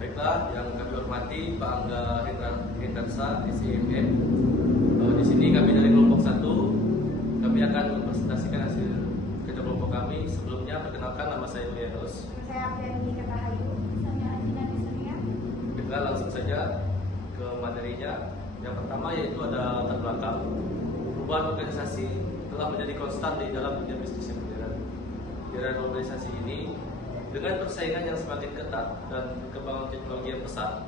Baiklah, yang kami hormati Pak Angga Hendarsa, SIMM. Di sini kami dari kelompok 1, kami akan mempresentasikan hasil kerja kelompok kami. Sebelumnya perkenalkan, nama saya Ulianus. Saya Apriani Katahayu. Saya Ajina Nisania. Baiklah, langsung saja ke materinya. Yang pertama yaitu ada latar belakang. Perubahan organisasi telah menjadi konstan di dalam dunia bisnis yang modern. Di era globalisasi ini, dengan persaingan yang semakin ketat dan perkembangan teknologi yang pesat,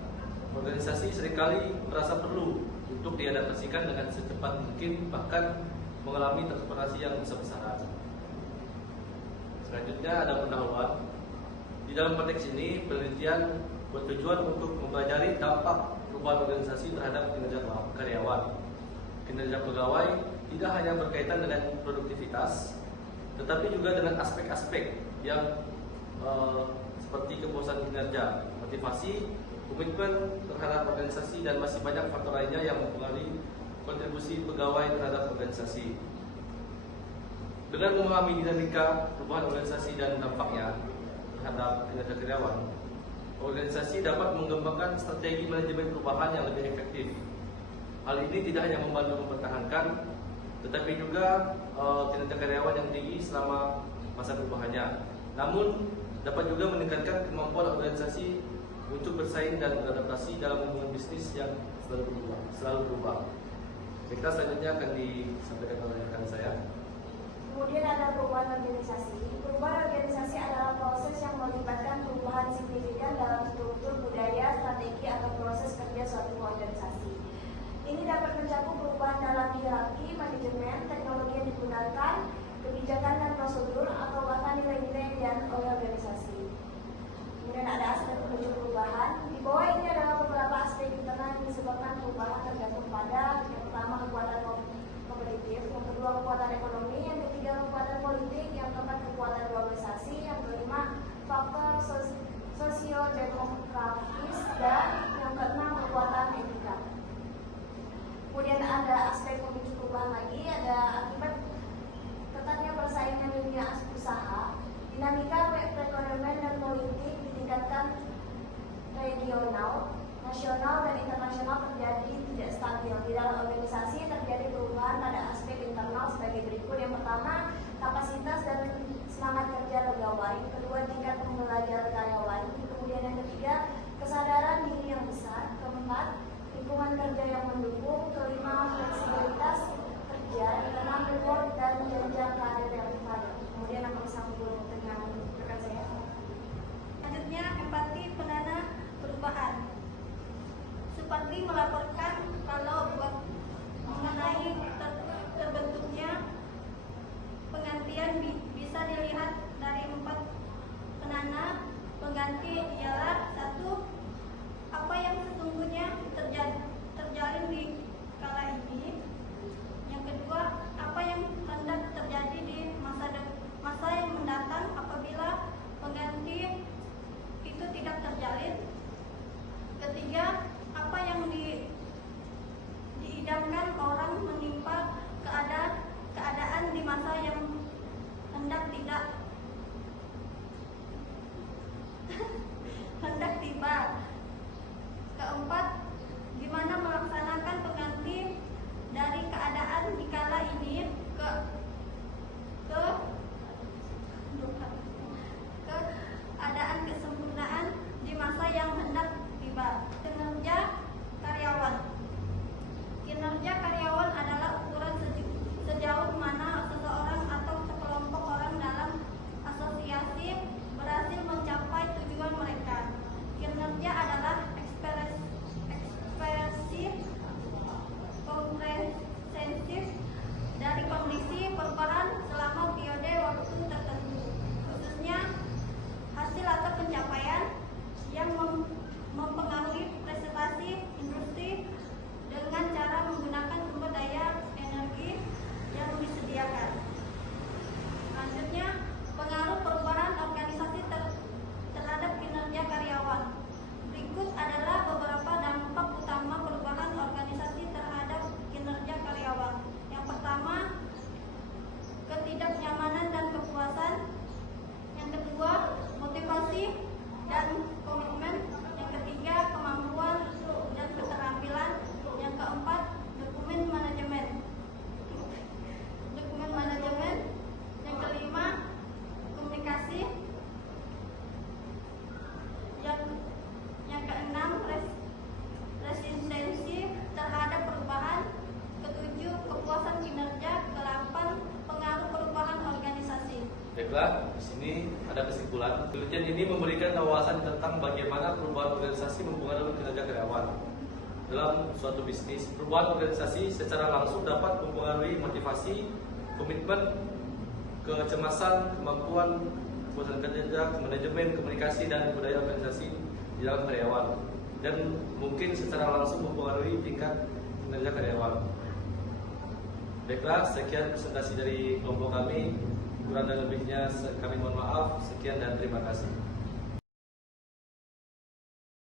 organisasi seringkali merasa perlu untuk diadaptasikan dengan secepat mungkin, bahkan mengalami transformasi yang besar-besaran. Selanjutnya ada pendahuluan. Di dalam konteks ini, penelitian bertujuan untuk mempelajari dampak perubahan organisasi terhadap kinerja karyawan. Kinerja pegawai tidak hanya berkaitan dengan produktivitas, tetapi juga dengan aspek-aspek yang seperti kepuasan kinerja, motivasi, komitmen terhadap organisasi, dan masih banyak faktor lainnya yang mempengaruhi kontribusi pegawai terhadap organisasi. Dengan memahami dinamika perubahan organisasi dan dampaknya terhadap kinerja karyawan, organisasi dapat mengembangkan strategi manajemen perubahan yang lebih efektif. Hal ini tidak hanya membantu mempertahankan, tetapi juga kinerja karyawan yang tinggi selama masa perubahannya. Namun dapat juga meningkatkan kemampuan organisasi untuk bersaing dan beradaptasi dalam hubungan bisnis yang selalu berubah. Kita selanjutnya akan disampaikan oleh rekan saya. Kemudian ada perubahan organisasi. Perubahan organisasi adalah proses yang melibatkan perubahan signifikan dalam struktur budaya, strategi, atau proses kerja suatu organisasi. Ini dapat mencakup perubahan dalam hierarki, manajemen, teknologi yang digunakan, kebijakan dan prosedur, atau bahkan nilai-nilai yang dianut oleh organisasi. Kemudian ada aspek menuju perubahan. Di bawah ini adalah beberapa aspek internal yang disebabkan perubahan tergantung pada yang pertama kekuatan kompetitif, yang kedua kekuatan ekonomi, yang ketiga kekuatan politik, yang keempat kekuatan organisasi, yang kelima faktor sosio-demografis, dan yang keenam kekuatan etika. Kemudian ada aspek pemicu perubahan lagi, ada akibat ketatnya persaingan dunia usaha, dinamika perekonomian dan politik ditingkatkan regional, nasional, dan internasional terjadi tidak stabil. Di dalam organisasi terjadi perubahan pada aspek internal sebagai berikut. Yang pertama, kapasitas dan semangat kerja pegawai. Kedua, tingkat pembelajaran karyawan. Kemudian yang ketiga, kesadaran diri yang besar. Keempat, lingkungan kerja yang mendukung. Kelima, fleksibilitas kerja. Keenam, reward dan jenjang karir yang bervariasi. Kemudian akan disambung dengan rekan saya. Selanjutnya, empati ada kesimpulan. Penelitian ini memberikan wawasan tentang bagaimana perubahan organisasi mempengaruhi kinerja karyawan. Dalam suatu bisnis, perubahan organisasi secara langsung dapat mempengaruhi motivasi, komitmen, kecemasan, kemampuan, keputusan kerja, manajemen, komunikasi, dan budaya organisasi di dalam karyawan. Dan mungkin secara langsung mempengaruhi tingkat kinerja karyawan. Baiklah, sekian presentasi dari kelompok kami. Kurang dan lebihnya kami mohon maaf. Sekian dan terima kasih.